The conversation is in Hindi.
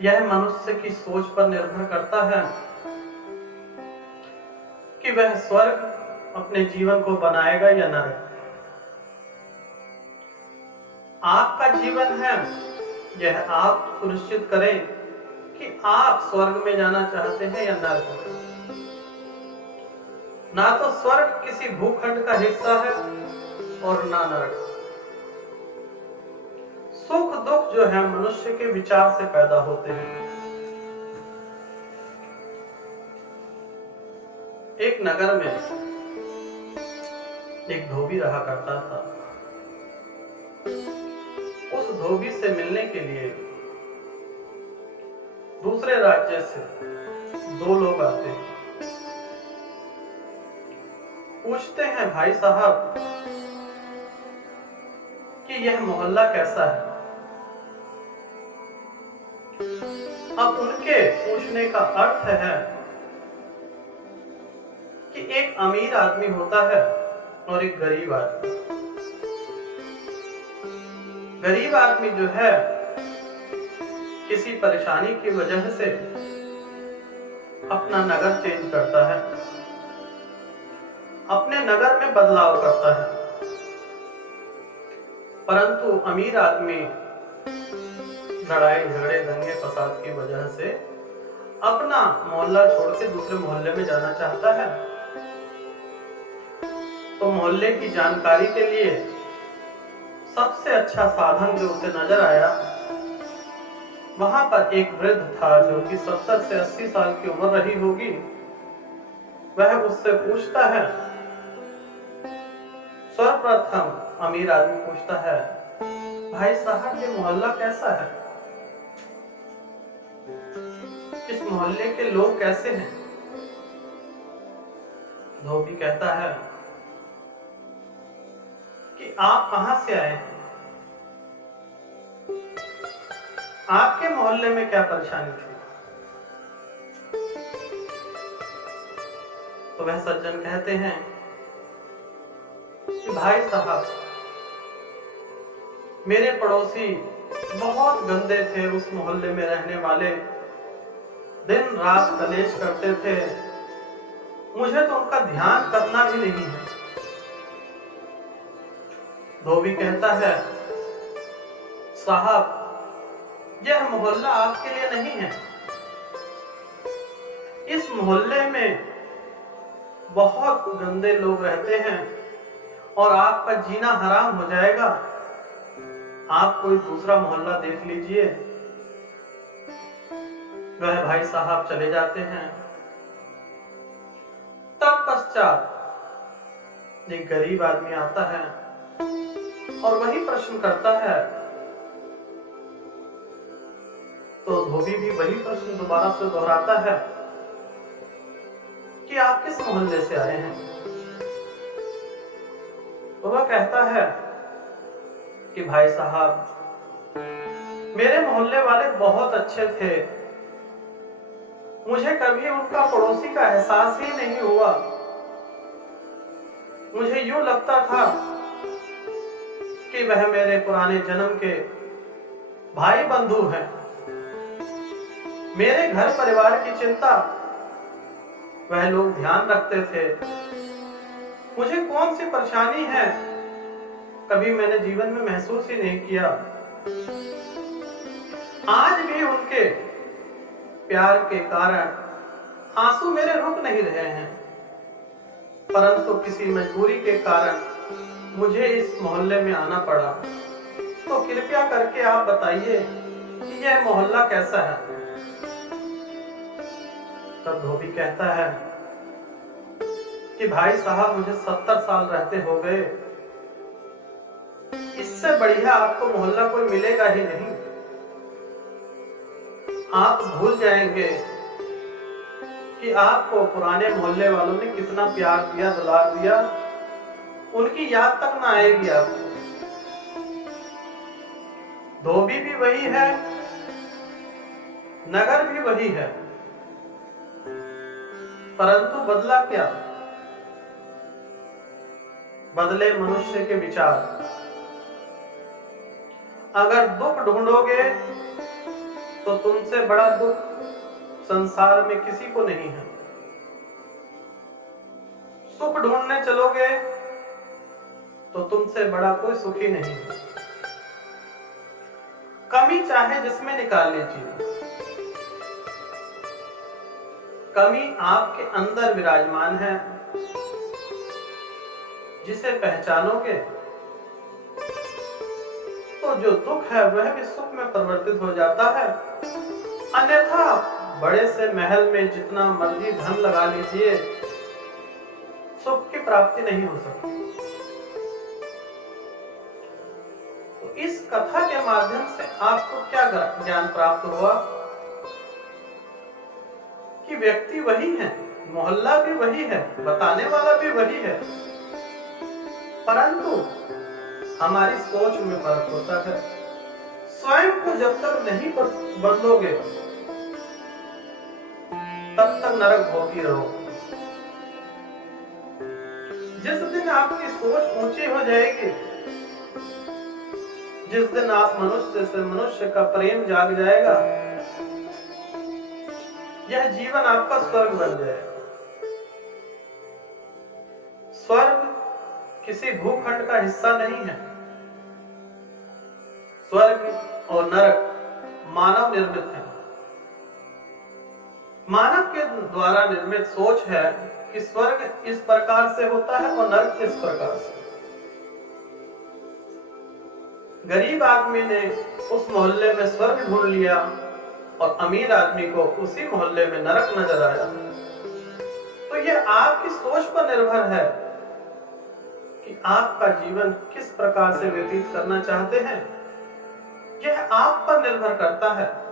यह मनुष्य की सोच पर निर्भर करता है कि वह स्वर्ग अपने जीवन को बनाएगा या नरक। आपका जीवन है, यह आप सुनिश्चित करें कि आप स्वर्ग में जाना चाहते हैं या नरक में। ना तो स्वर्ग किसी भूखंड का हिस्सा है और ना नरक। सुख दुख जो है मनुष्य के विचार से पैदा होते हैं। एक नगर में एक धोबी रहा करता था। उस धोबी से मिलने के लिए दूसरे राज्य से दो लोग आते हैं। पूछते हैं, भाई साहब कि यह मोहल्ला कैसा है। अब उनके पूछने का अर्थ है कि एक अमीर आदमी होता है और एक गरीब आदमी। गरीब आदमी जो है किसी परेशानी की वजह से अपना नगर चेंज करता है, अपने नगर में बदलाव करता है। परंतु अमीर आदमी लड़ाई झगड़े दंगे फसाद की वजह से अपना मोहल्ला छोड़ के दूसरे मोहल्ले में जाना चाहता है। तो मोहल्ले की जानकारी के लिए सबसे अच्छा साधन जो उसे नजर आया, वहां पर एक वृद्ध था जो कि 70 से 80 साल की उम्र रही होगी। वह उससे पूछता है, सर्वप्रथम अमीर आदमी पूछता है, भाई साहब ये मोहल्ला कैसा है, इस मोहल्ले के लोग कैसे हैं। धोबी कहता है कि आप कहां से आए हैं, आपके मोहल्ले में क्या परेशानी थी। तो वह सज्जन कहते हैं कि भाई साहब मेरे पड़ोसी बहुत गंदे थे, उस मोहल्ले में रहने वाले दिन रात कलेश करते थे, मुझे तो उनका ध्यान करना भी नहीं है। धोबी कहता है, साहब यह मोहल्ला आपके लिए नहीं है। इस मोहल्ले में बहुत गंदे लोग रहते हैं और आपका जीना हराम हो जाएगा। आप कोई दूसरा मोहल्ला देख लीजिए। वह भाई साहब चले जाते हैं। तत्पश्चात एक गरीब आदमी आता है और वही प्रश्न करता है। तो धोबी भी वही प्रश्न दोबारा से दोहराता है कि आप किस मोहल्ले से आए हैं। तो वह कहता है कि भाई साहब मेरे मोहल्ले वाले बहुत अच्छे थे, मुझे कभी उनका पड़ोसी का एहसास ही नहीं हुआ। मुझे यूं लगता था कि वह मेरे पुराने जन्म के भाई बंधु हैं। मेरे घर परिवार की चिंता वह लोग ध्यान रखते थे। मुझे कौन सी परेशानी है कभी मैंने जीवन में महसूस ही नहीं किया। आज भी उनके प्यार के कारण आंसू मेरे रुक नहीं रहे हैं, परंतु किसी मजबूरी के कारण मुझे इस मोहल्ले में आना पड़ा। तो कृपया करके आप बताइए कि यह मोहल्ला कैसा है। तब धोबी कहता है कि भाई साहब मुझे 70 साल रहते हो गए, इससे बढ़िया आपको मोहल्ला कोई मिलेगा ही नहीं। आप भूल जाएंगे कि आपको पुराने मोहल्ले वालों ने कितना प्यार दिया, दुलार दिया, उनकी याद तक ना आएगी आपको। धोबी भी वही है, नगर भी वही है, परंतु बदला क्या? बदले मनुष्य के विचार। अगर दुख ढूंढोगे तो तुमसे बड़ा दुख संसार में किसी को नहीं है। सुख ढूंढने चलोगे तो तुमसे बड़ा कोई सुखी नहीं है। कमी चाहे जिसमें निकाल लीजिए, कमी आपके अंदर विराजमान है। जिसे पहचानोगे तो जो दुख है वह भी सुख में परिवर्तित हो जाता है। अन्यथा बड़े से महल में जितना मर्जी धन लगा लीजिए, सुख की प्राप्ति नहीं हो सकती। तो इस कथा के माध्यम से आपको क्या ज्ञान प्राप्त हुआ कि व्यक्ति वही है, मोहल्ला भी वही है, बताने वाला भी वही है, परंतु हमारी सोच में फर्क होता है। स्वयं को जब तक नहीं बदलोगे तब तक नरक भोगी रहोगे। जिस दिन आपकी सोच ऊंची हो जाएगी, जिस दिन आप मनुष्य से मनुष्य का प्रेम जाग जाएगा, यह जीवन आपका स्वर्ग बन जाएगा। स्वर्ग किसी भूखंड का हिस्सा नहीं है। स्वर्ग और नरक मानव निर्मित है। मानव के द्वारा निर्मित सोच है कि स्वर्ग इस प्रकार से होता है और नरक इस प्रकार से। गरीब आदमी ने उस मोहल्ले में स्वर्ग ढूंढ लिया और अमीर आदमी को उसी मोहल्ले में नरक नजर आया। तो यह आपकी सोच पर निर्भर है कि आपका जीवन किस प्रकार से व्यतीत करना चाहते हैं। यह आप पर निर्भर करता है।